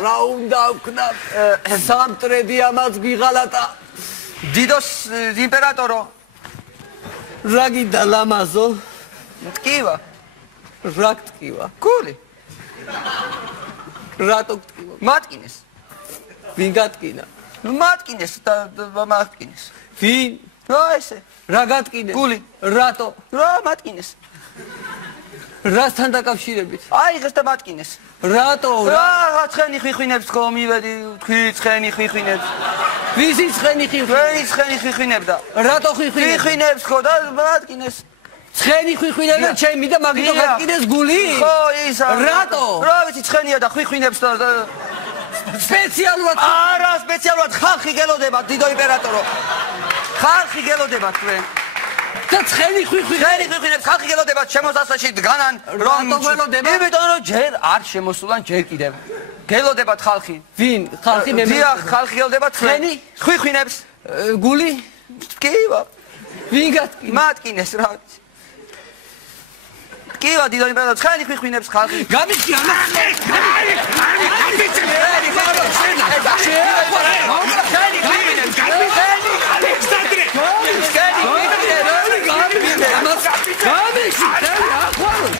რა უნდა ვქნა სამტრედი ამას გვიღალატა დიდოს იმპერატორო რა გინდა ლამაზო მტკივა რა გტკივა გული რატო გტკივა მატკინეს ვინ გატკინა მატკინეს და მატკინეს ვინ რა ესე რა გატკინეს გული რატო რა მატკინეს რასთან დაკავშირებით აიღეს და მატკინეს რატო რა ცხენი ხვიხვინებს ხო მივედი თქვი ცხენი ხვიხვინებს ვისი ცხენი ხვიხვინებდა რატო ხვიხვინებს ხო და მატკინეს ცხენი ხვიხვინებდა ჩემი და მაგითო გატკინეს გული ხო ისა რატო რა ვიცი ცხენია და ხვიხვინებს და სპეციალურად არა სპეციალურად ხალხი გელოდება დიდო იმპერატორო ხალხი გელოდება თქვენ და ცხენი ხვიხვინებს ხალხი გელოდება შემოსასვლელში დგანან რომ იმიტომ რომ ჯერ არ შემოსულან ჯერ კიდევ გელოდებათ ხალხი ვინ ხალხი მე დიახ ხალხი გელოდება ცხენი ხვიხვინებს გული კივა ვინ გატკინეს მატკინეს რა კივა დიდო იმპერატორო ცხენი ხვიხვინებს ხალხი გამიჩი ამას